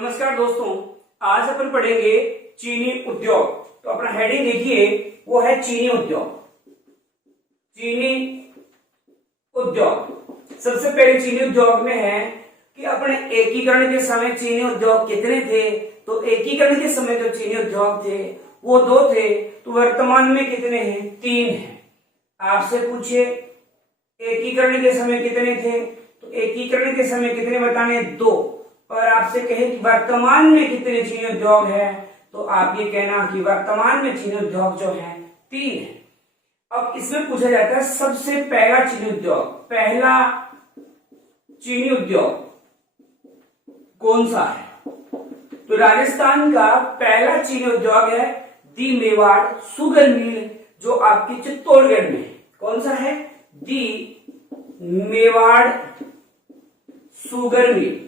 नमस्कार दोस्तों, आज अपन पढ़ेंगे चीनी उद्योग। तो अपना हेडिंग देखिए, वो है चीनी उद्योग। चीनी उद्योग सबसे पहले चीनी उद्योग में है कि अपने एकीकरण के समय चीनी उद्योग कितने थे। तो एकीकरण के समय जो चीनी उद्योग थे वो 2 थे, तो वर्तमान में कितने हैं? 3 हैं। आपसे पूछे एकीकरण के समय कितने थे, तो एकीकरण के समय कितने बताने? 2। और आपसे कहे कि वर्तमान में कितने चीनी उद्योग है, तो आप ये कहना कि वर्तमान में चीनी उद्योग जो है 3 है। अब इसमें पूछा जाता है सबसे पहला चीनी उद्योग, पहला चीनी उद्योग कौन सा है? तो राजस्थान का पहला चीनी उद्योग है दी मेवाड़ शुगर मिल, जो आपकी चित्तौड़गढ़ में है। कौन सा है? दी मेवाड़ शुगर मिल।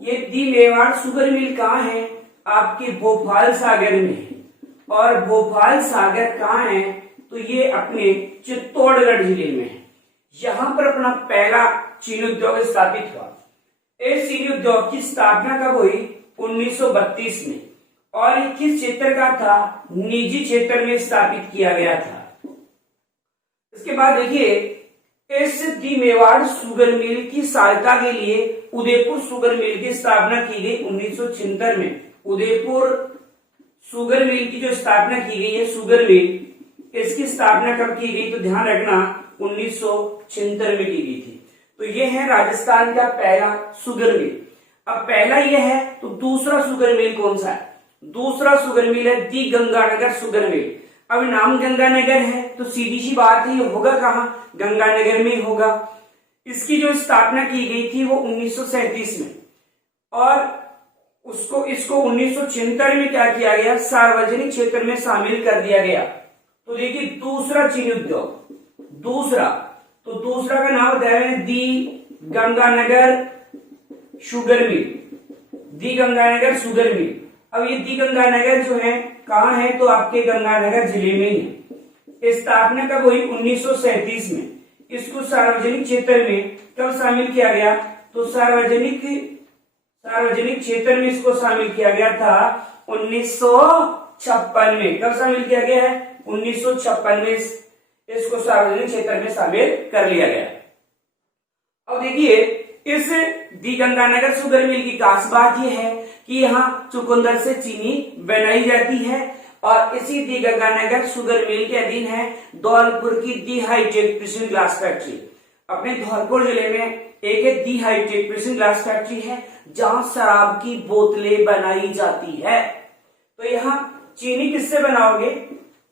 ये दी मेवाड़ शुगर मिल कहाँ है? आपके भोपाल सागर में है। और भोपाल सागर कहाँ है? तो ये अपने चित्तौड़गढ़ जिले में है। यहां पर अपना पहला चीनी उद्योग स्थापित हुआ। इस चीनी उद्योग की स्थापना कब हुई? 1932 में। और ये किस क्षेत्र का था? निजी क्षेत्र में स्थापित किया गया था। इसके बाद देखिए, इस दी मेवाड़ शुगर मिल की सहायता के लिए उदयपुर शुगर मिल की स्थापना की गई 1976 में। उदयपुर शुगर मिल की जो स्थापना की गई है, शुगर मिल, इसकी स्थापना कब की गई? तो ध्यान रखना 1976 में की गई थी। तो ये है राजस्थान का पहला शुगर मिल। अब पहला ये है, तो दूसरा शुगर मिल कौन सा है? दूसरा शुगर मिल है दी गंगानगर शुगर मिल। अब नाम गंगानगर है तो सीधी सी बात है, ये होगा कहाँ? गंगानगर में होगा। इसकी जो स्थापना की गई थी वो 1937 में। और इसको 1976 में क्या किया गया? सार्वजनिक क्षेत्र में शामिल कर दिया गया। तो देखिए, दूसरा चीनी उद्योग, दूसरा का नाम बताया है दी गंगानगर शुगर मिल। दी गंगानगर शुगर मिल। अब ये दी गंगानगर जो है कहाँ है? तो आपके गंगानगर जिले में ही है। स्थापना कब हुई? 1937 में। इसको सार्वजनिक क्षेत्र में कब शामिल किया गया? तो सार्वजनिक क्षेत्र में इसको शामिल किया गया था 1956 में। कब शामिल किया गया है? 1956 में इसको सार्वजनिक क्षेत्र में शामिल कर लिया गया। अब देखिए, इस दी गंगानगर शुगर मिल की खास बात यह है कि यहाँ चुकंदर से चीनी बनाई जाती है। और इसी दी गंगानगर शुगर मिल के अधीन है धौलपुर की दी हाईटेक प्रेसिंग ग्लास फैक्ट्री। अपने धौलपुर जिले में एक दी हाईटेक प्रेसिंग ग्लास फैक्ट्री है, जहां शराब की बोतलें बनाई जाती है। तो यहाँ चीनी किससे बनाओगे?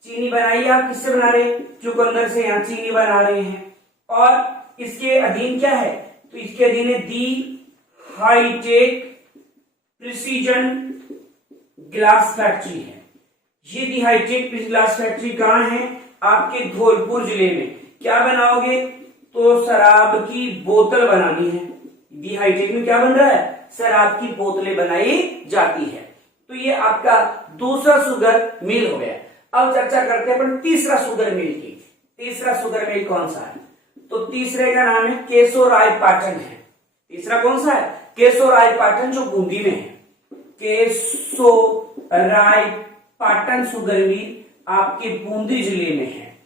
चीनी बनाइए आप किससे बना रहे? चुकंदर से यहाँ चीनी बना रहे हैं। और इसके अधीन क्या है? तो इसके अधीन है दी हाईटेक प्रिसीजन ग्लास फैक्ट्री है। ये दी हाईटेक ग्लास फैक्ट्री कहाँ है? आपके धौलपुर जिले में। क्या बनाओगे? तो शराब की बोतल बनानी है। दी हाईटेक में क्या बन रहा है? शराब की बोतलें बनाई जाती है। तो ये आपका दूसरा शुगर मिल हो गया। अब चर्चा करते हैं अपन तीसरा शुगर मिल की। तीसरा शुगर मिल कौन सा है? तो तीसरे का नाम है केशोरायपाटन है। तीसरा कौन सा है? केशोरायपाटन, जो बूंदी में है। केशोरायपाटन शुगर मिल आपके बूंदी जिले में है।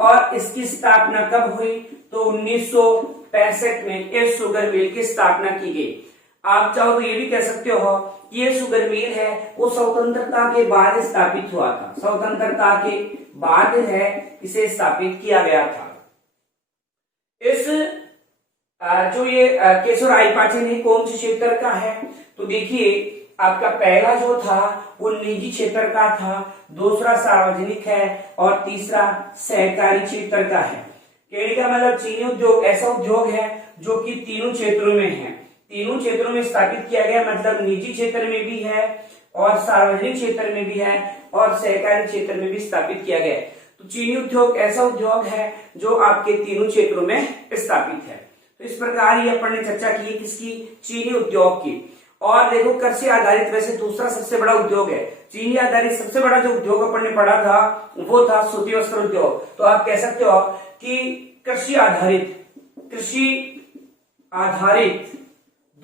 और इसकी स्थापना कब हुई? तो 1965 में इस शुगर मिल की स्थापना की गई। आप चाहो तो ये भी कह सकते हो कि ये शुगर मिल है वो स्वतंत्रता के बाद स्थापित हुआ था। स्वतंत्रता के बाद है इसे स्थापित किया गया था। इस जो ये केशोरायपाटन है कौन से क्षेत्र का है? तो देखिए, आपका पहला जो था वो निजी क्षेत्र का था, दूसरा सार्वजनिक है और तीसरा सहकारी क्षेत्र का है। कहने का मतलब चीनी उद्योग ऐसा उद्योग है जो कि तीनों क्षेत्रों में है। तीनों क्षेत्रों में स्थापित किया गया, मतलब निजी क्षेत्र में भी है और सार्वजनिक क्षेत्र में भी है और सहकारी क्षेत्र में भी स्थापित किया गया है। तो चीनी उद्योग ऐसा उद्योग है जो आपके तीनों क्षेत्रों में स्थापित है। तो इस प्रकार ये अपन ने चर्चा की किसकी? चीनी उद्योग की। और देखो, कृषि आधारित वैसे दूसरा सबसे बड़ा उद्योग है। चीनी आधारित सबसे बड़ा जो उद्योग अपन ने पढ़ा था वो था सूती वस्त्र उद्योग। तो आप कह सकते हो कि कृषि आधारित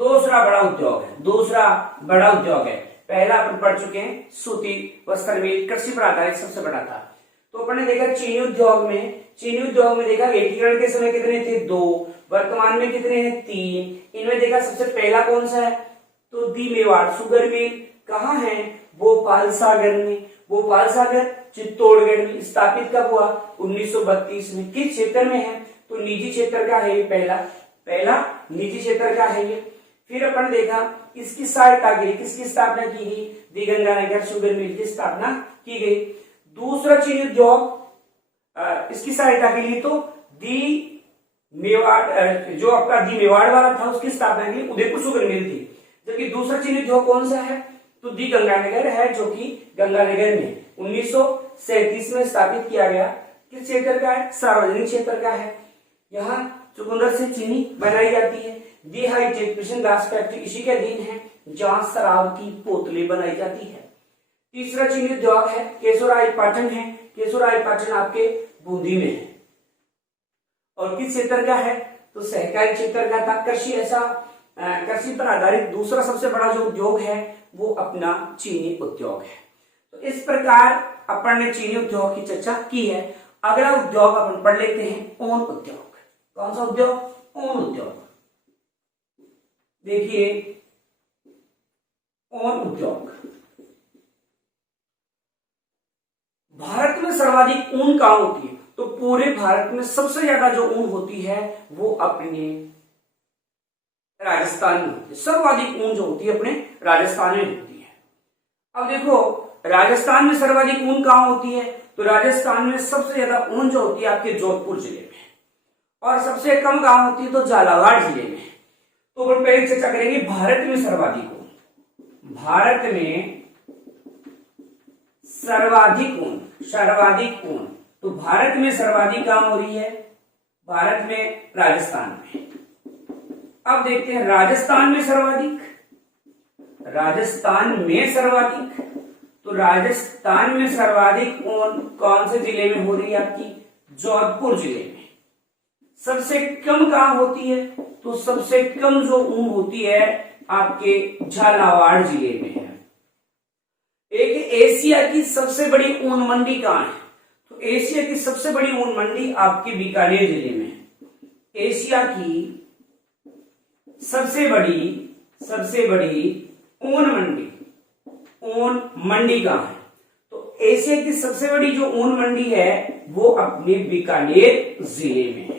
दूसरा बड़ा उद्योग है, दूसरा बड़ा उद्योग है। पहला अपन पढ़ चुके हैं सूती वस्त्र मिल, कृषि पर आधारित सबसे बड़ा था। तो अपन ने देखा चीनी उद्योग में देखा एकीकरण के समय कितने थे, 2, वर्तमान में कितने हैं, 3। इनमें देखा सबसे पहला कौन सा है, तो दी मेवाड़ शुगर मिल कहाँ है, भोपाल सागर में। भोपाल सागर चित्तौड़गढ़ में स्थापित कब हुआ, 1932 में। किस क्षेत्र में है, तो निजी क्षेत्र का है ये, पहला निजी क्षेत्र का है ये। फिर अपन देखा इसकी सहायता के लिए किसकी स्थापना की गई, दी गंगानगर शुगर मिल की स्थापना की गई। दूसरा चीनी उद्योग इसकी सहायता के लिए तो दी मेवाड़, जो आपका दी मेवाड़ वाला था उसकी स्थापना के लिए उदयपुर शुगर मिल थी। जबकि दूसरा चीनी उद्योग कौन सा है, तो दी गंगानगर है, जो कि गंगानगर में 1937 में स्थापित किया गया। किस क्षेत्र का है, सार्वजनिक क्षेत्र का है। यहाँ चुकंदर से चीनी बनाई जाती है। डिहाइड्रेशन ग्लास फैक्ट्री इसी के अधीन है, जहां शराब की बोतलें बनाई जाती है। तीसरा चीनी उद्योग है केशोराय पाटन है। केशोराय पाटन आपके बूंदी में है और किस क्षेत्र का है, तो सहकारी क्षेत्र का था। कृषि पर आधारित दूसरा सबसे बड़ा जो उद्योग है वो अपना चीनी उद्योग है। तो इस प्रकार अपन ने चीनी उद्योग की चर्चा की है। अगला उद्योग अपन पढ़ लेते हैं ऊन उद्योग। कौन सा उद्योग, ऊन उद्योग। देखिए ऊन उद्योग, भारत में सर्वाधिक ऊन कहां होती है, तो पूरे भारत में सबसे ज्यादा जो ऊन होती है वो अपने राजस्थान में होती है। सर्वाधिक ऊन जो होती है अपने राजस्थान में होती है। अब देखो राजस्थान में सर्वाधिक ऊन कहां होती है, तो राजस्थान में सबसे ज्यादा ऊन जो होती है आपके जोधपुर जिले में, और सबसे कम कहां होती है, तो झालावाड़ जिले में। तो अपन पहले चर्चा करेंगे भारत में सर्वाधिक ऊन। भारत में सर्वाधिक ऊन, तो भारत में सर्वाधिक काम हो रही है, भारत में राजस्थान में। अब देखते हैं राजस्थान में सर्वाधिक, तो राजस्थान में सर्वाधिक ऊन कौन से जिले में हो रही है, आपकी जोधपुर जिले में। सबसे कम कहां होती है, तो सबसे कम जो ऊन होती है आपके झालावाड़ जिले में है। एक एशिया की सबसे बड़ी ऊन मंडी कहां है, तो एशिया की सबसे बड़ी ऊन मंडी आपके बीकानेर जिले में है। एशिया की सबसे बड़ी ऊन मंडी कहां है, तो एशिया की सबसे बड़ी जो ऊन मंडी है वो अपने बीकानेर जिले में है।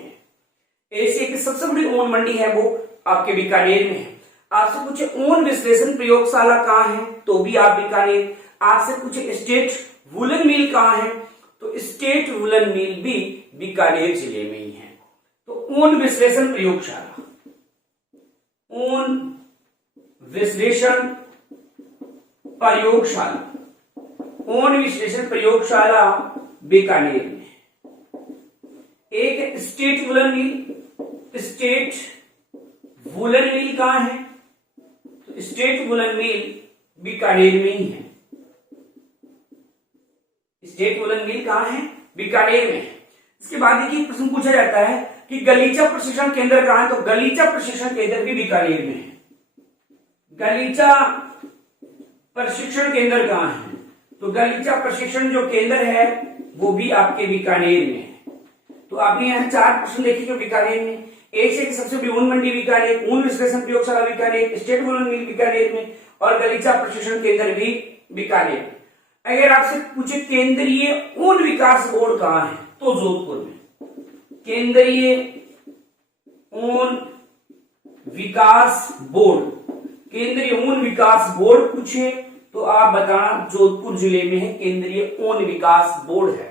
एशिया की सबसे बड़ी ऊन मंडी है वो आपके बीकानेर में है। आपसे पूछे ऊन विश्लेषण प्रयोगशाला कहां है, तो भी आप बीकानेर। आपसे पूछे स्टेट वुलन मिल कहां है, तो स्टेट वुलन मिल भी बीकानेर जिले में ही है। तो ऊन विश्लेषण प्रयोगशाला बीकानेर में। एक स्टेट वुलन मिल कहां है, तो स्टेट वुलन मिल बीकानेर में ही है। स्टेट वुलन मिल कहां है, बीकानेर में है। इसके बाद देखिए प्रश्न पूछा जाता है कि गलीचा प्रशिक्षण केंद्र कहां है, तो गलीचा प्रशिक्षण केंद्र भी बीकानेर में है। गलीचा प्रशिक्षण केंद्र कहां है, तो गलीचा प्रशिक्षण जो केंद्र है वो भी आपके बीकानेर में है। तो आपने यहाँ 4 प्रश्न देखे जो बीकानेर में। एशिया की सबसे बड़ी ऊन मंडी बीकानेर, ऊन विश्लेषण प्रयोगशाला बीकानेर, स्टेट वुलन मिल बीकानेर में, और गलीचा प्रशिक्षण केंद्र भी बीकानेर। अगर आपसे पूछे केंद्रीय ऊन विकास बोर्ड कहां है, तो जोधपुर में। केंद्रीय ऊन विकास बोर्ड पूछे तो आप बताना जोधपुर जिले में है, केंद्रीय ऊन विकास बोर्ड है।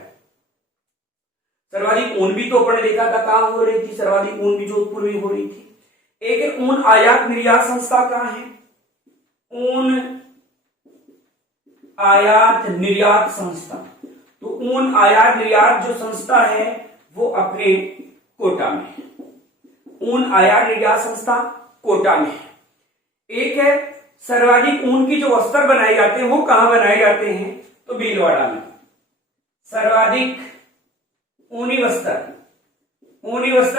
सर्वाधिक ऊन भी तो अपन ने देखा था कहां हो रही थी, सर्वाधिक ऊन भी जोधपुर में हो रही थी। एक ऊन आयात निर्यात संस्था कहां है, ऊन आयात निर्यात संस्था, तो ऊन आयात निर्यात जो संस्था है वो अपने कोटा में है। ऊन आयात निर्यात संस्था कोटा में है। एक है सर्वाधिक ऊन की जो वस्त्र बनाए जाते हैं वो कहां बनाए जाते हैं, तो भीलवाड़ा में। सर्वाधिक ऊनी वस्त्र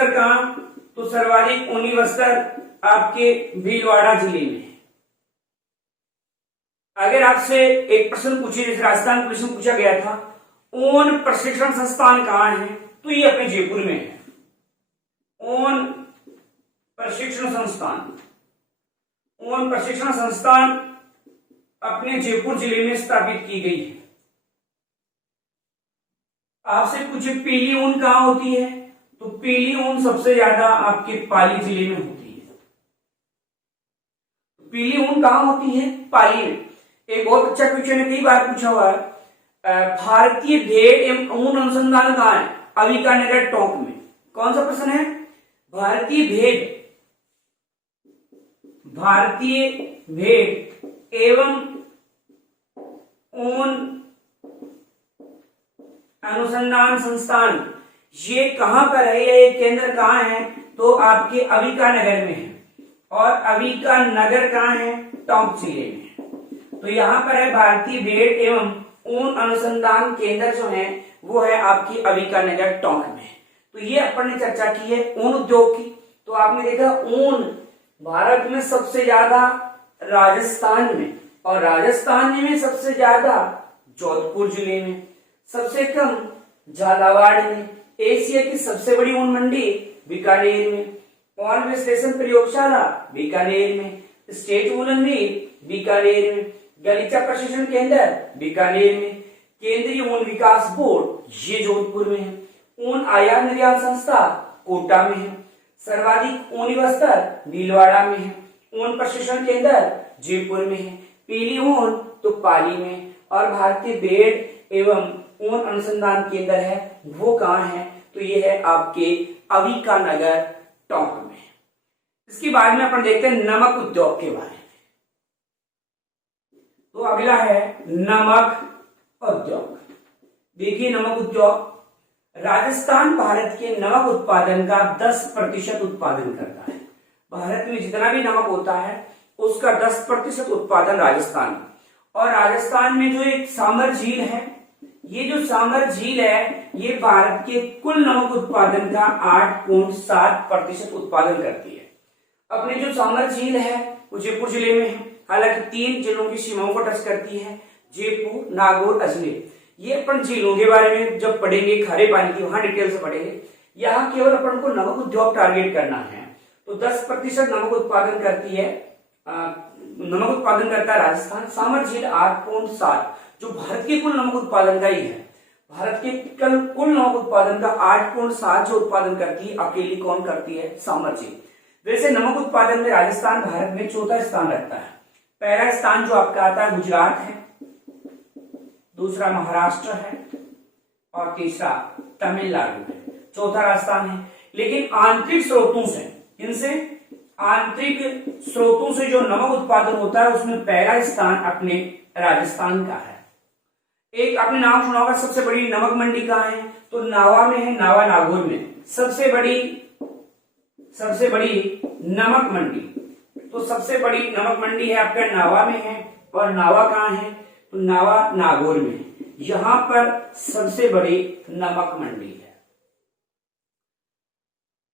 कहां, तो सर्वाधिक ऊनी वस्त्र आपके भीलवाड़ा जिले में है। अगर आपसे एक प्रश्न पूछे, जैसे राजस्थान पुलिस में पूछा गया था ऊन प्रशिक्षण संस्थान कहाँ है, तो ये अपने जयपुर में है। ऊन प्रशिक्षण संस्थान, ऊन प्रशिक्षण संस्थान अपने जयपुर जिले में स्थापित की गई है। आपसे पूछे पीली ऊन कहाँ होती है, तो पीली ऊन सबसे ज्यादा आपके पाली जिले में होती है। पीली ऊन कहाँ होती है, पाली में। एक बहुत अच्छा क्वेश्चन है, कई बार पूछा हुआ है, भारतीय भेड़ एवं ऊन अनुसंधान कहाँ है, अविकानगर टोंक में। कौन सा प्रश्न है, भारतीय भेड़ एवं ऊन अनुसंधान संस्थान ये कहां पर है, ये केंद्र कहां है, तो आपके अविकानगर में है। और अविकानगर कहां है, टोंक जिले में। तो यहाँ पर है भारतीय भेड़ एवं ऊन अनुसंधान केंद्र जो है वो है आपकी अविकानगर टोंक में। तो ये अपन ने चर्चा की है ऊन उद्योग की। तो आपने देखा ऊन भारत में सबसे ज्यादा राजस्थान में, और राजस्थान में सबसे ज्यादा जोधपुर जिले में, सबसे कम झालावाड़ में। एशिया की सबसे बड़ी ऊन मंडी बीकानेर में, ऊन विश्लेषण प्रयोगशाला बीकानेर में, स्टेट वूलन मिल बीकानेर में, गलीचा प्रशिक्षण केंद्र बीकानेर में, केंद्रीय ऊन विकास बोर्ड ये जोधपुर में है, ऊन आयात निर्यात संस्था कोटा में है, सर्वाधिक ऊनी बस्तर भीलवाड़ा में है, ऊन प्रशिक्षण केंद्र जयपुर में है, पीली ऊन तो पाली में, और भारतीय भेड़ एवं ऊन अनुसंधान केंद्र है वो कहाँ है, तो ये है आपके अविकानगर टोंक में। इसके बाद में अपन देखते हैं नमक उद्योग के बारे में। तो अगला है नमक उद्योग। देखिए नमक उद्योग, राजस्थान भारत के नमक उत्पादन का 10% उत्पादन करता है। भारत में जितना भी नमक होता है उसका 10% उत्पादन राजस्थान में। और राजस्थान में जो एक सामर झील है, ये जो सामर झील है ये भारत के कुल नमक उत्पादन का 8.7% उत्पादन करती है। अपनी जो सामर झील है वो जयपुर जिले में है, हालांकि 3 जिलों की सीमाओं को टच करती है, जयपुर, नागौर, अजमेर। ये अपन झीलों के बारे में जब पढ़ेंगे खारे पानी की, वहां डिटेल से पढ़ेंगे। यहाँ केवल अपन को नमक उद्योग टारगेट करना है। तो 10% नमक उत्पादन करती है, नमक उत्पादन करता है राजस्थान। सामर झील 8.7 जो भारत के कुल नमक उत्पादन का ही है। भारत के कुल नमक उत्पादन का 8.7 जो उत्पादन करती है अकेली कौन करती है, सामर झील। वैसे नमक उत्पादन में राजस्थान भारत में 4था स्थान रखता है। पहला स्थान जो आपका आता है गुजरात है, दूसरा महाराष्ट्र है और तीसरा तमिलनाडु है, चौथा राजस्थान है। लेकिन आंतरिक स्रोतों से, इनसे आंतरिक स्रोतों से जो नमक उत्पादन होता है उसमें पहला स्थान अपने राजस्थान का है। एक आपने नाम सुना होगा, सबसे बड़ी नमक मंडी कहाँ है, तो नावा में है, नावा नागौर में सबसे बड़ी नमक मंडी। तो सबसे बड़ी नमक मंडी है आपका नावा में है, और नावा कहाँ है, तो नावा नागौर में है। यहां पर सबसे बड़ी नमक मंडी है।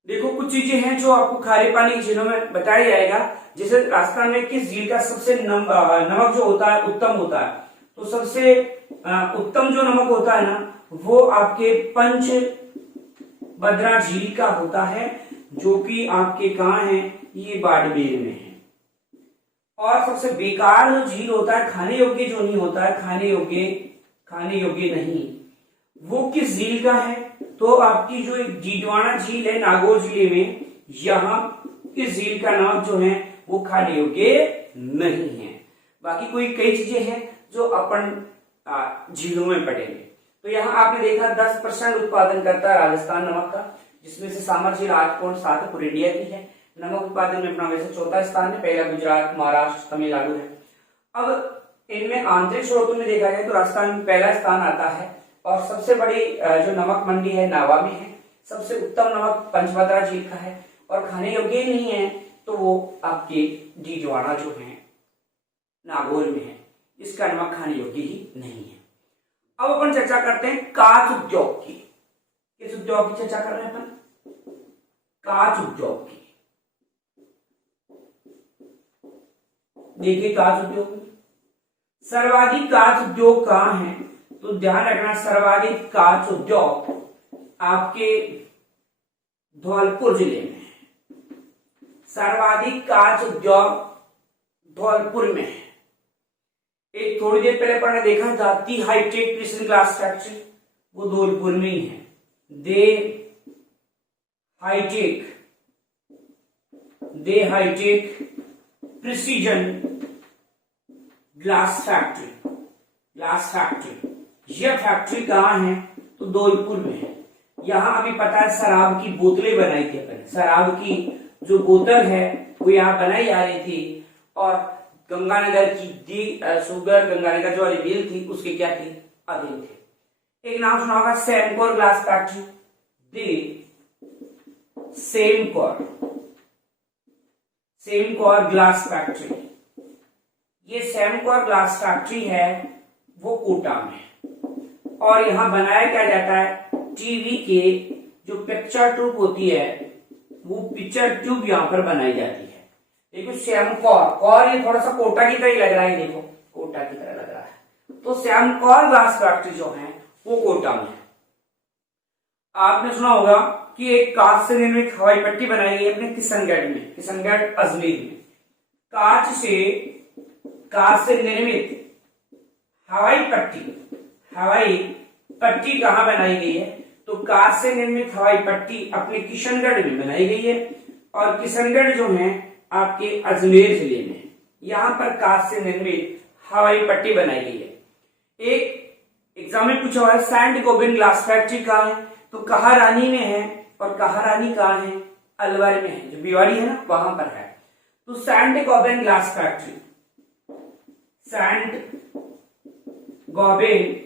देखो कुछ चीजें हैं जो आपको खारे पानी की झीलों में बताया जाएगा। जैसे राजस्थान में किस झील का सबसे नमक जो होता है उत्तम होता है, तो सबसे उत्तम जो नमक होता है ना वो आपके पंचभद्रा झील का होता है, जो कि आपके कहाँ है, ये बाड़मेर में है। और सबसे बेकार जो झील होता है, खाने योग्य जो नहीं होता है, खाने योग्य नहीं, वो किस झील का है, तो आपकी जो एक डीडवाना झील है नागौर जिले में, यहाँ इस झील का नाम जो है वो खाने योग्य नहीं है। बाकी कोई कई चीजें हैं जो अपन झीलों में पढ़ेंगे। तो यहाँ आपने देखा 10% उत्पादन करता है राजस्थान नमक का, जिसमें से सामर झील 8.7 पूरे इंडिया की है। नमक उत्पादन में अपना वैसे चौथा स्थान है, पहला गुजरात, महाराष्ट्र, तमिलनाडु है। अब इनमें आंतरिक स्रोतों में देखा जाए तो राजस्थान में पहला स्थान आता है, और सबसे बड़ी जो नमक मंडी है नावा में है। सबसे उत्तम नमक पंचभद्रा झील का है, और खाने योग्य ही नहीं है तो वो आपके डीडवाना जो है नागौर में है, इसका नमक खाने योग्य ही नहीं है। अब अपन चर्चा करते हैं कांच उद्योग की। किस उद्योग की चर्चा कर रहे हैं अपन, कांच उद्योग की। देखिए कांच उद्योग में सर्वाधिक कांच उद्योग कहाँ है, तो ध्यान रखना सर्वाधिक कांच उद्योग आपके धौलपुर जिले में है। सर्वाधिक कांच उद्योग धौलपुर में है। एक थोड़ी देर पहले पढ़ने देखा था दी हाईटेक प्रिसिजन ग्लास फैक्ट्री, वो धौलपुर में ही है। दे हाईटेक प्रिसिजन ग्लास फैक्ट्री यह फैक्ट्री कहाँ है, तो धौलपुर में है। यहाँ अभी पता है शराब की बोतलें बनाई थी अपन, शराब की जो बोतल है वो यहाँ बनाई जा रही थी, और गंगानगर की दी शुगर गंगानगर जो वाली मिल थी उसके क्या थी, अधीन थे। एक नाम सुना होगा Semcor glass factory, Semcor glass factory. ये सेमकोर ग्लास फैक्ट्री है वो कोटा में, और यहाँ बनाया क्या जाता है, टीवी के जो पिक्चर ट्यूब होती है वो पिक्चर ट्यूब यहाँ पर बनाई जाती है। देखो सेमकोर, ये थोड़ा सा कोटा की तरह ही लग रहा है, देखो कोटा की तरह लग रहा है। तो सेमकोर ग्लास फैक्ट्री जो है वो कोटा में है। आपने सुना होगा कि एक कांच से निर्मित हवाई पट्टी बनाई गई अपने किशनगढ़ अजमेर में। कांच से निर्मित हवाई पट्टी कहाँ बनाई गई है, तो कांच से निर्मित हवाई पट्टी अपने किशनगढ़ में बनाई गई है, और किशनगढ़ जो है आपके अजमेर जिले में। यहां पर कांच से निर्मित हवाई पट्टी बनाई गई है। एक एग्जाम में पूछा हुआ है सैंड गोबिन ग्लास फैक्ट्री कहाँ है, तो कहारानी में है, और कहारानी कहाँ है, अलवर में है, जो भिवाड़ी है ना वहां पर है। तो sand Gobain glass factory, sand Gobain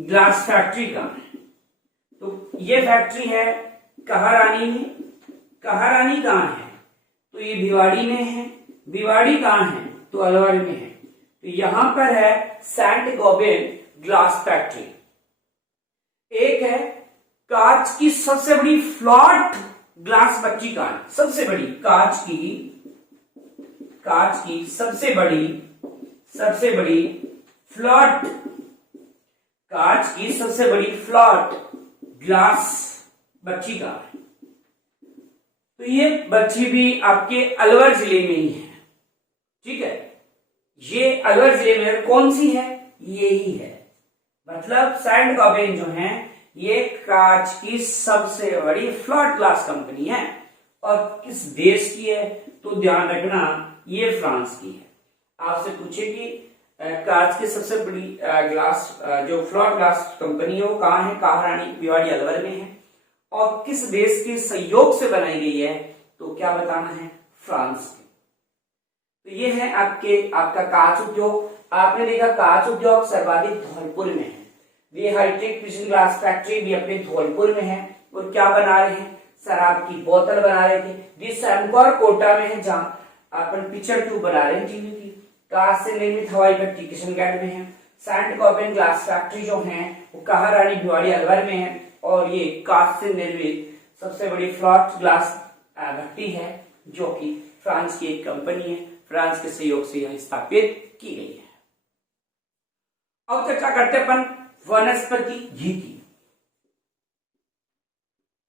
glass factory कहाँ है, तो ये फैक्ट्री है कहारानी में। कहारानी कहाँ है, तो ये भिवाड़ी में है। भिवाड़ी कहाँ है, तो अलवर में है। तो यहां पर है सैंड गोबिन ग्लास फैक्ट्री। एक है कांच की सबसे बड़ी फ्लॉट ग्लास फैक्ट्री कहाँ है, सबसे बड़ी कांच की सबसे बड़ी फ्लॉट, कांच की सबसे बड़ी फ्लॉट ग्लास भट्टी कहाँ है, तो ये भट्टी भी आपके अलवर जिले में ही है। ठीक है, ये अलवर जिले में कौन सी है, ये ही है। मतलब सैंड गोबिन जो है ये कांच की सबसे बड़ी फ्लॉट ग्लास कंपनी है, और किस देश की है, तो ध्यान रखना ये फ्रांस की है। आपसे पूछे कि कांच की सबसे बड़ी ग्लास जो फ्लॉट ग्लास कंपनी है वो कहाँ है, कहारानी भिवाड़ी अलवर में है, और किस देश के सहयोग से बनाई गई है, तो क्या बताना है, फ्रांस की। तो ये है आपका कांच उद्योग। आपने देखा कांच उद्योग सर्वाधिक धौलपुर में है। ये हाईटेक प्रिसिजन ग्लास फैक्ट्री भी अपने धौलपुर में है, और क्या बना रहे हैं, शराब की बोतल बना रहे थे। ये सेमकोर कोटा में है, जहां अपन पिक्चर ट्यूब बना रहे हैं टीवी की। कांच से निर्मित हवाई पट्टी किशनगढ़ में है। सैंड गोबिन ग्लास फैक्ट्री जो है वो कहारानी भिवाड़ी अलवर में है, और ये कांच से निर्मित सबसे बड़ी फ्लॉट ग्लास भट्टी है, जो कि फ्रांस की एक कंपनी है। फ्रांस के सहयोग से यह स्थापित की गई है। अब चर्चा करते अपन वनस्पति घी की।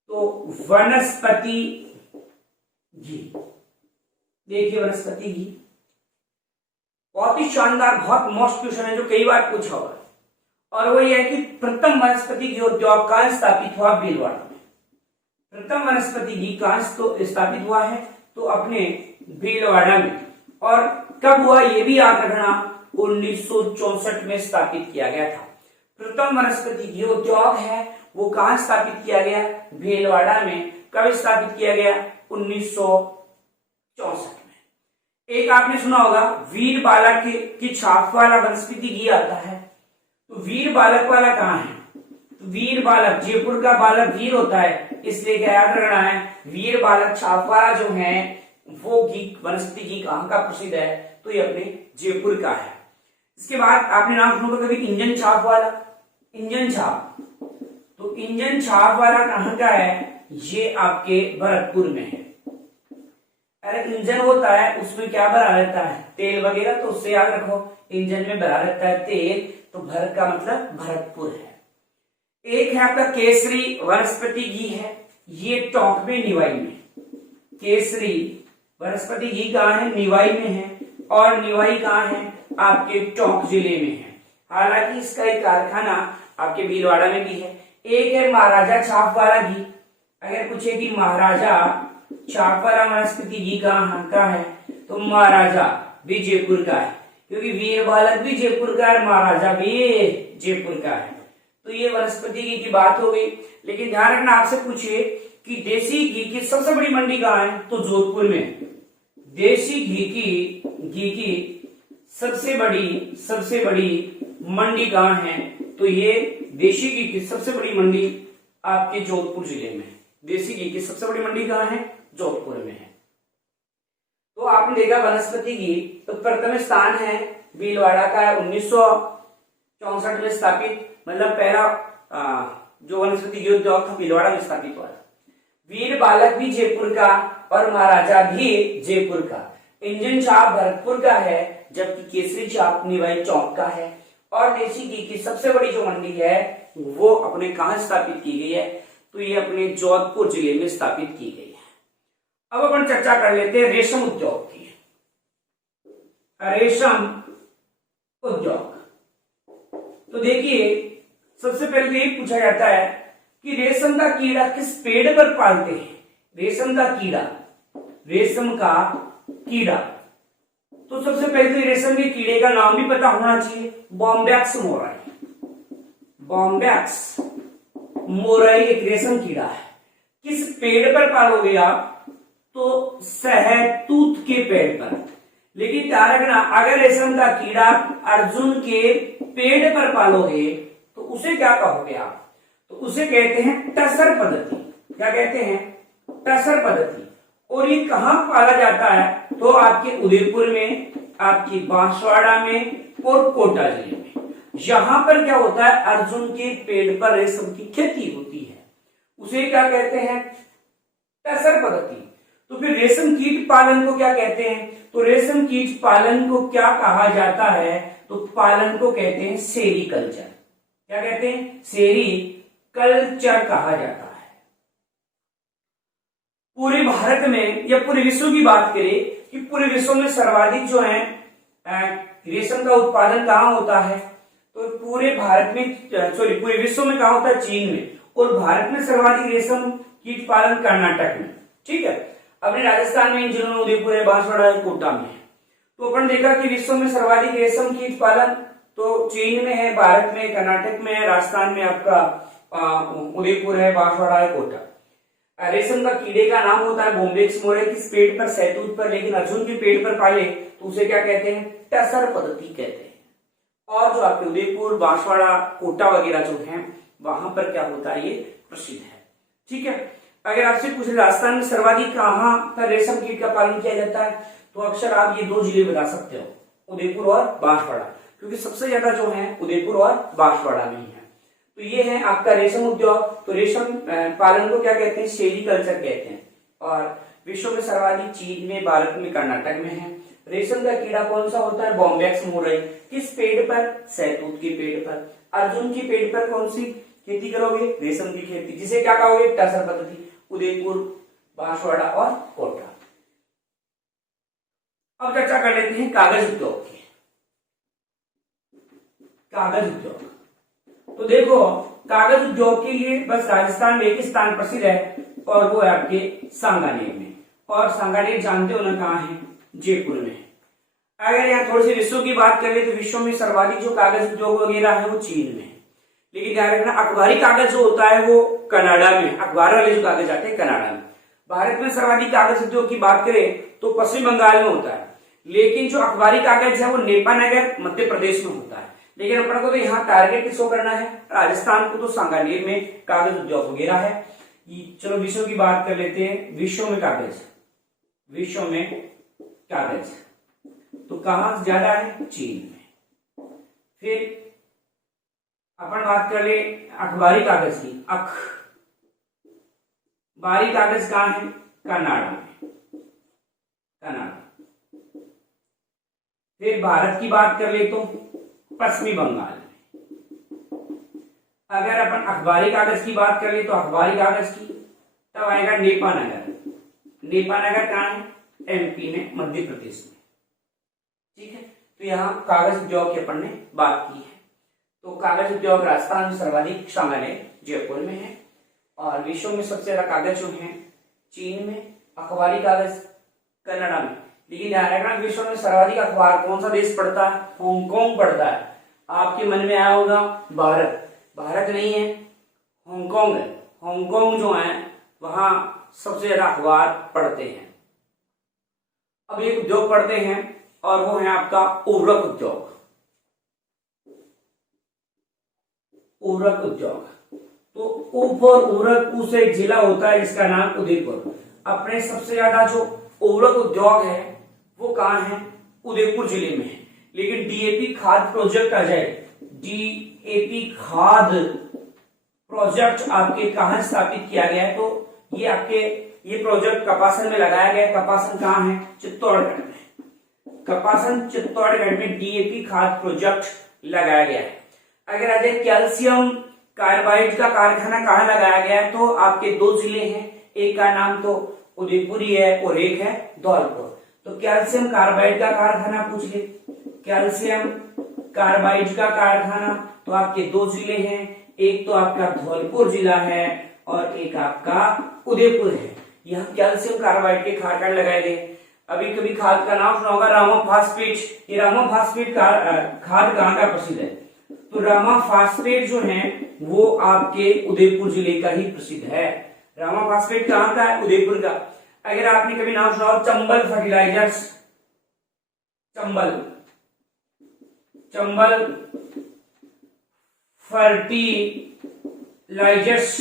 तो वनस्पति घी, देखिए वनस्पति घी बहुत ही शानदार, बहुत मोस्ट क्वेश्चन है जो कई बार पूछा हुआ है, और वो ये है कि प्रथम वनस्पति घी उद्योग कहां स्थापित हुआ, भीलवाड़ा में। प्रथम वनस्पति घी कहां स्थापित हुआ है, तो अपने भीलवाड़ा में। और कब हुआ ये भी याद रखना, 1964 में स्थापित किया गया था। प्रथम वनस्पति घी उद्योग है वो कहां स्थापित किया गया, भीलवाड़ा में। कब स्थापित किया गया, 1964 में। एक आपने सुना होगा वीर बालक की छाप वाला वनस्पति घी आता है, तो वीर बालक वाला कहाँ है, तो वीर बालक, जयपुर का बालक वीर होता है, इसलिए क्या याद रखना है, वीर बालक छाप वाला जो है वो घी, वनस्पति घी कहाँ का प्रसिद्ध है, तो ये अपने जयपुर का है। इसके बाद आपने नाम सुना कभी इंजन छाप वाला, इंजन छाप, तो इंजन छाप वाला कहाँ का है, ये आपके भरतपुर में है। अगर इंजन होता है उसमें क्या भरा रहता है, तेल वगैरह, तो उससे याद रखो इंजन में भरा रहता है तेल, तो भरत का मतलब भरतपुर है। एक है आपका केसरी वनस्पति घी है, ये टोंक में निवाई में, केसरी वनस्पति घी कहाँ है, निवाई में है, और निवाई कहाँ है, आपके टोंक जिले में है। हालांकि इसका एक कारखाना आपके भीलवाड़ा में भी है। एक है महाराजा छाप वाला घी, अगर पूछे कि महाराजा छाप वाला वनस्पति घी कहाँ का है, तो महाराजा भी जयपुर का है, क्योंकि वीर बालक भी जयपुर का है, महाराजा भी जयपुर का है। तो ये वनस्पति घी की बात हो गई। लेकिन ध्यान रखना, आपसे पूछे कि देसी घी की सबसे बड़ी मंडी कहाँ है, तो जोधपुर में। देसी घी की सबसे बड़ी मंडी कहाँ है, तो ये देसी घी की सबसे बड़ी मंडी आपके जोधपुर जिले में। देसी घी की सबसे बड़ी मंडी कहाँ है, जोधपुर में है। तो आपने देखा वनस्पति घी तो प्रथम स्थान है भीलवाड़ा का है, 1964 में स्थापित, मतलब पहला जो वनस्पति घी उद्योग था भीलवाड़ा में स्थापित हुआ। वीर बालक भी जयपुर का और महाराजा भी जयपुर का। इंजन छाप भरतपुर का है, जबकि केसरी छाप निवाई चौक का है। और देसी घी की सबसे बड़ी जो मंडी है वो अपने कहां स्थापित की गई है, तो ये अपने जोधपुर जिले में स्थापित की गई है। अब अपन चर्चा कर लेते हैं रेशम उद्योग की। रेशम उद्योग, तो देखिए सबसे पहले ये पूछा जाता है कि रेशम का कीड़ा किस पेड़ पर पालते हैं। रेशम का कीड़ा, तो सबसे पहले तो रेशम के कीड़े का नाम भी पता होना चाहिए, बॉम्बैक्स मोराई। बॉम्बैक्स मोराई एक रेशम कीड़ा है। किस पेड़ पर पालोगे आप, तो सहतूत के पेड़ पर। लेकिन ध्यान रखना, अगर रेशम का कीड़ा अर्जुन के पेड़ पर पालोगे तो उसे क्या कहोगे आप, तो उसे कहते हैं टसर पद्धति। क्या कहते हैं, टसर पद्धति। और ये कहां पाला जाता है, तो आपके उदयपुर में, आपकी बांसवाड़ा में और कोटा जिले में। यहां पर क्या होता है, अर्जुन के पेड़ पर रेशम की खेती होती है, उसे क्या कहते हैं, टसर पद्धति। तो फिर रेशम कीट पालन को क्या कहते हैं, तो रेशम कीट पालन को क्या कहा जाता है, तो पालन को कहते हैं सेरीकल्चर। क्या कहते हैं, सेरीकल्चर कहा जाता है। पूरे भारत में या पूरे विश्व की बात करें कि पूरे विश्व में सर्वाधिक जो है रेशम का उत्पादन कहाँ होता है, तो पूरे भारत में, पूरे विश्व में कहाँ होता है, चीन में। और भारत में सर्वाधिक रेशम कीट पालन कर्नाटक में। ठीक है, अपने राजस्थान में, जिन्होंने उदयपुर है, बांसवाड़ा है, कोटा में है। तो अपन देखा कि विश्व में सर्वाधिक रेशम कीट पालन तो चीन में है, भारत में, कर्नाटक में है, राजस्थान में आपका उदयपुर है, बांसवाड़ा है, कोटा। रेशम का कीड़े का नाम होता है बॉम्बैक्स मोराई। किस पेड़ पर, सहतूत पर, लेकिन अर्जुन के पेड़ पर पाले तो उसे क्या कहते हैं, टसर पद्धति कहते हैं। और जो आपके उदयपुर, बांसवाड़ा, कोटा वगैरह जो है वहां पर क्या होता है, ये प्रसिद्ध है। ठीक है, अगर आपसे पूछे राजस्थान में सर्वाधिक कहां पर रेशम कीट का पालन किया जाता है, तो अक्सर आप ये दो जिले बता सकते हो, उदयपुर और बांसवाड़ा, क्योंकि सबसे ज्यादा जो है उदयपुर और बांसवाड़ा में ही है। तो ये है आपका रेशम उद्योग। तो रेशम पालन को क्या कहते हैं, सेरीकल्चर कहते हैं। और विश्व में सर्वाधिक चीन में, भारत में, कर्नाटक में है। रेशम का कीड़ा कौन सा होता है, बॉम्बैक्स मोराई। किस पेड़ पर, सहतूत के पेड़ पर। अर्जुन के पेड़ पर कौन सी खेती करोगे, रेशम की खेती, जिसे क्या कहोगे, टसर पद्धति। उदयपुर, बांसवाड़ा और कोटा। अब चर्चा कर लेते हैं कागज उद्योग की। कागज उद्योग, तो देखो कागज उद्योग के लिए बस राजस्थान एक ही स्थान प्रसिद्ध है, और वो है आपके सांगानेर में। और सांगानेर जानते हो ना कहाँ है, जयपुर में। अगर यहाँ थोड़ी सी विश्व की बात करें तो विश्व में सर्वाधिक जो कागज उद्योग वगैरह है वो चीन में। लेकिन ध्यान रखना, अखबारी कागज जो होता है वो कनाडा में, अखबार वाले जो कागज आते हैं कनाडा में। भारत में सर्वाधिक कागज उद्योग की बात करें तो पश्चिम बंगाल में होता है, लेकिन जो अखबारी कागज है वो नेपानगर मध्य प्रदेश में होता है। लेकिन अपन को तो यहाँ टारगेट किसको करना है, राजस्थान को। तो सांगानेर में कागज उद्योग वगैरह है। चलो विश्व की बात कर लेते हैं। विश्व में कागज, विश्व में कागज तो कहां ज्यादा है, चीन में। फिर अपन बात कर ले अखबारी कागज की, अखबारी कागज कहां है, कनाडा में। कनाडा। फिर भारत की बात कर ले तो पश्चिमी बंगाल में। अगर अपन अखबारी कागज की बात कर ले तो अखबारी कागज की तब आएगा नेपानगर। नेपानगर कहाँ है? एमपी में, मध्य प्रदेश में। ठीक है, तो यहाँ कागज उद्योग की अपन ने बात की है। तो कागज उद्योग राजस्थान में सर्वाधिक शामिल है, जयपुर में है। और विश्व में सबसे ज्यादा कागज जो है चीन में, अखबारी कागज कनाडा में। लेकिन ध्यान रखना, विश्व में सर्वाधिक अखबार कौन सा देश पढ़ता है? हांगकांग पढ़ता है। आपके मन में आया होगा भारत, भारत नहीं है, हांगकांग है। हांगकांग जो है वहां सबसे ज्यादा अखबार पढ़ते हैं। अब एक उद्योग पढ़ते हैं और वो है आपका उर्वरक उद्योग। उर्वरक उद्योग, तो उप और उर्वरक उ से एक जिला होता है जिसका नाम उदयपुर। अपने सबसे ज्यादा जो उर्वरक उद्योग है वो कहाँ है? उदयपुर जिले में है। लेकिन डीएपी खाद प्रोजेक्ट आ जाए, डीएपी खाद प्रोजेक्ट आपके कहाँ स्थापित किया गया है? तो ये आपके ये प्रोजेक्ट कपासन में लगाया गया है। कपासन कहाँ है? चित्तौड़गढ़ में। कपासन चित्तौड़गढ़ में डीएपी खाद प्रोजेक्ट लगाया गया है। अगर आ जाए कैल्शियम कार्बाइड का कारखाना कहाँ लगाया गया है? तो आपके दो जिले हैं, एक का नाम तो उदयपुर ही है और एक है धौलपुर। तो कैल्शियम कार्बाइड का कारखाना पूछ ले, कैल्शियम कार्बाइड का कारखाना तो आपके दो जिले हैं, एक तो आपका धौलपुर जिला है और एक आपका उदयपुर है। यहाँ कैल्शियम कार्बाइड के कारखाने लगाए गए। अभी कभी खाद का नाम सुना होगा रामा फास्फेट। ये रामा फास्फेट खाद कहाँ का प्रसिद्ध है? तो रामा फास्फेट जो है वो आपके उदयपुर जिले का ही प्रसिद्ध है। रामा फास्फेट कहाँ का है? उदयपुर का। अगर आपने कभी नाम सुना हो चंबल फर्टिलाइजर्स, चंबल फर्टिलाइजर्स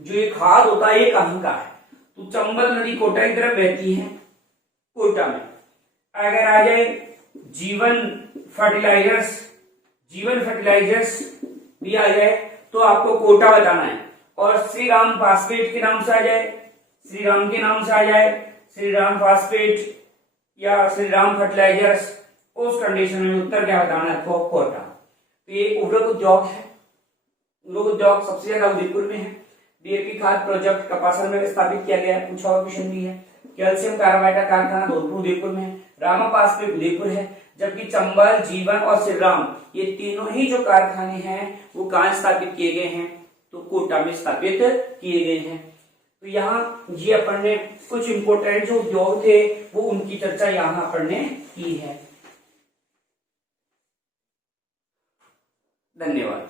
जो ये खाद होता है ये कहाँ का है? तो चंबल नदी कोटा की तरफ बहती है, कोटा में। अगर आ जाए जीवन फर्टिलाइजर्स भी आ जाए तो आपको कोटा बताना है। और श्री राम फास्फेट के नाम से आ जाए, श्री राम के नाम से आ जाए, श्री राम फास्फेट या श्री राम फर्टिलाइजर्स, उस कंडीशन में उत्तर क्या बताना है आपको? कोटा। तो ये उर्वरक उद्योग है। उर्वरक उद्योग सबसे ज्यादा उदयपुर में है। डीएपी खाद प्रोजेक्ट कपासन में स्थापित किया गया है, पूछा हुआ क्वेश्चन भी है। कैल्शियम कार्बाइड का कारखाना धौलपुर उदयपुर में है। रामा फास्फेट उदयपुर है। जबकि चंबल, जीवन और श्री राम ये तीनों ही जो कारखाने हैं वो कहाँ स्थापित किए गए हैं? तो कोटा में स्थापित किए गए हैं। तो यहाँ ये अपन ने कुछ इंपोर्टेंट जो उद्योग थे वो उनकी चर्चा यहाँ अपन ने की है। धन्यवाद।